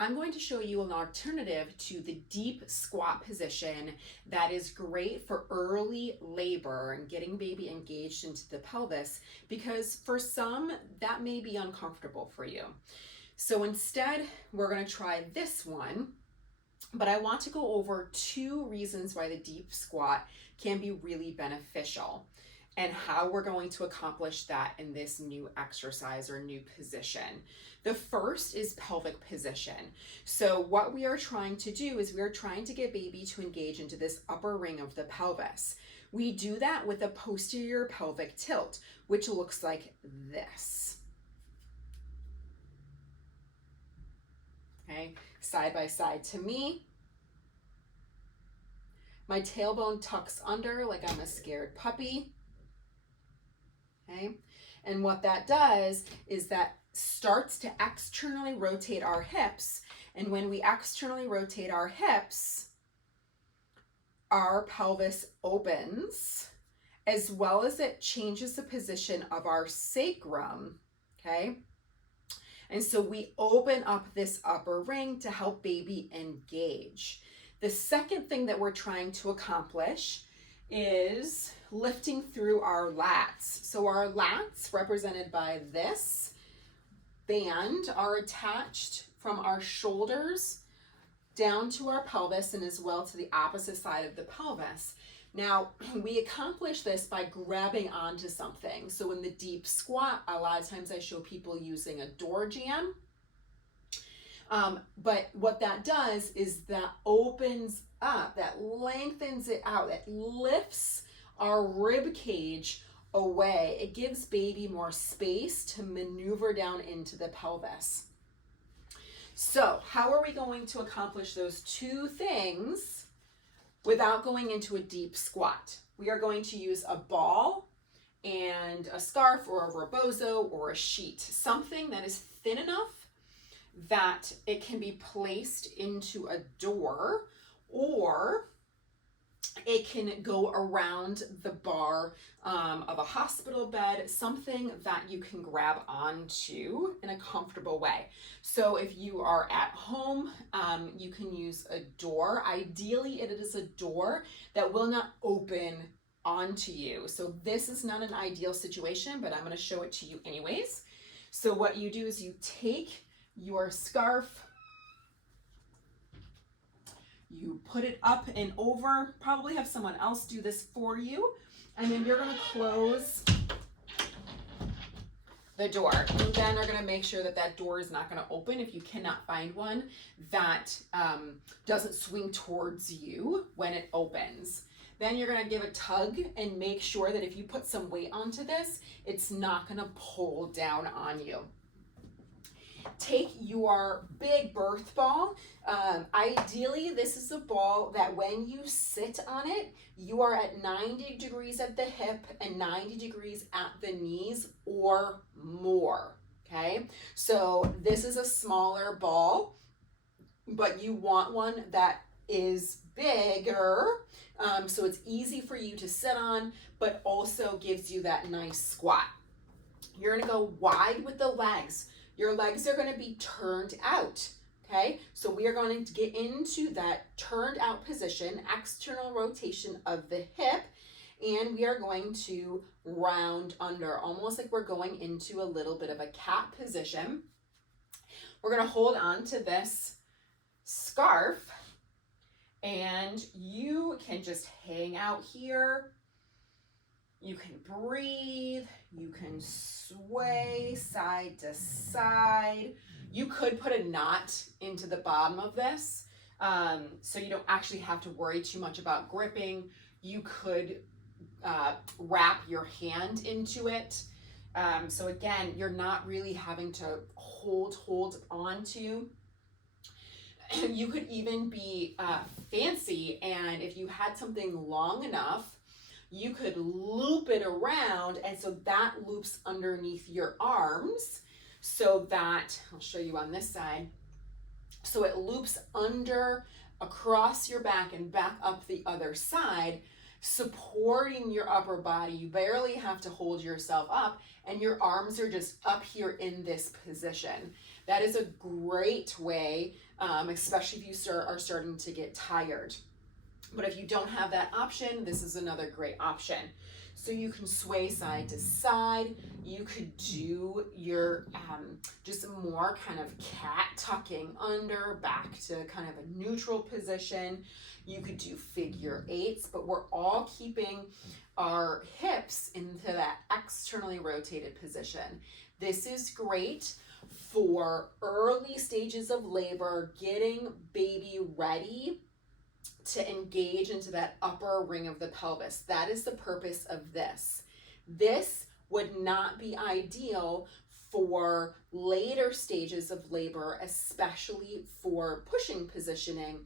I'm going to show you an alternative to the deep squat position that is great for early labor and getting baby engaged into the pelvis, because for some that may be uncomfortable for you. So instead, we're going to try this one, but I want to go over 2 reasons why the deep squat can be really beneficial and how we're going to accomplish that in this new exercise or new position. The first is pelvic position. So what we are trying to do is we are trying to get baby to engage into this upper ring of the pelvis. We do that with a posterior pelvic tilt, which looks like this. Okay, side by side to me. My tailbone tucks under like I'm a scared puppy. Okay, and what that does is that starts to externally rotate our hips, and when we externally rotate our hips, our pelvis opens, as well as it changes the position of our sacrum. Okay, and so we open up this upper ring to help baby engage. The second thing that we're trying to accomplish is lifting through our lats. So our lats, represented by this band, are attached from our shoulders down to our pelvis and as well to the opposite side of the pelvis. Now, we accomplish this by grabbing onto something. So in the deep squat, a lot of times I show people using a door jamb. But what that does is that opens up, that lengthens it out, that lifts our rib cage away. It gives baby more space to maneuver down into the pelvis. So how are we going to accomplish those 2 things without going into a deep squat? We are going to use a ball and a scarf or a rebozo or a sheet, something that is thin enough that it can be placed into a door, or it can go around the bar of a hospital bed, something that you can grab onto in a comfortable way. So if you are at home, you can use a door. Ideally, it is a door that will not open onto you. So this is not an ideal situation, but I'm going to show it to you anyways. So what you do is you take your scarf, you put it up and over, probably have someone else do this for you, and then you're going to close the door. You then are going to make sure that that door is not going to open if you cannot find one that doesn't swing towards you when it opens. Then you're going to give a tug and make sure that if you put some weight onto this, it's not going to pull down on you. Take your big birth ball. Ideally, this is a ball that when you sit on it, you are at 90 degrees at the hip and 90 degrees at the knees or more, okay? So this is a smaller ball, but you want one that is bigger, so it's easy for you to sit on, but also gives you that nice squat. You're gonna go wide with the legs. Your legs are going to be turned out, okay? So we are going to get into that turned out position, external rotation of the hip, and we are going to round under, almost like we're going into a little bit of a cat position. We're going to hold on to this scarf, and you can just hang out here. You can breathe, you can sway side to side. You could put a knot into the bottom of this, so you don't actually have to worry too much about gripping. You could wrap your hand into it. So again, you're not really having to hold onto. You could even be fancy, and if you had something long enough, you could loop it around, and so that loops underneath your arms, so that, I'll show you on this side, so it loops under, across your back and back up the other side, supporting your upper body. You barely have to hold yourself up, and your arms are just up here in this position. That is a great way, especially if you are starting to get tired. But if you don't have that option, this is another great option. So you can sway side to side. You could do your just more kind of cat tucking under, back to kind of a neutral position. You could do figure eights, but we're all keeping our hips into that externally rotated position. This is great for early stages of labor, getting baby ready to engage into that upper ring of the pelvis. That is the purpose of this. This would not be ideal for later stages of labor, especially for pushing positioning,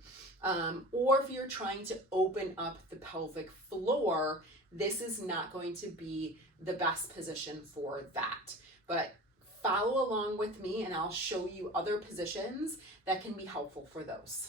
or if you're trying to open up the pelvic floor. This is not going to be the best position for that. But follow along with me and I'll show you other positions that can be helpful for those.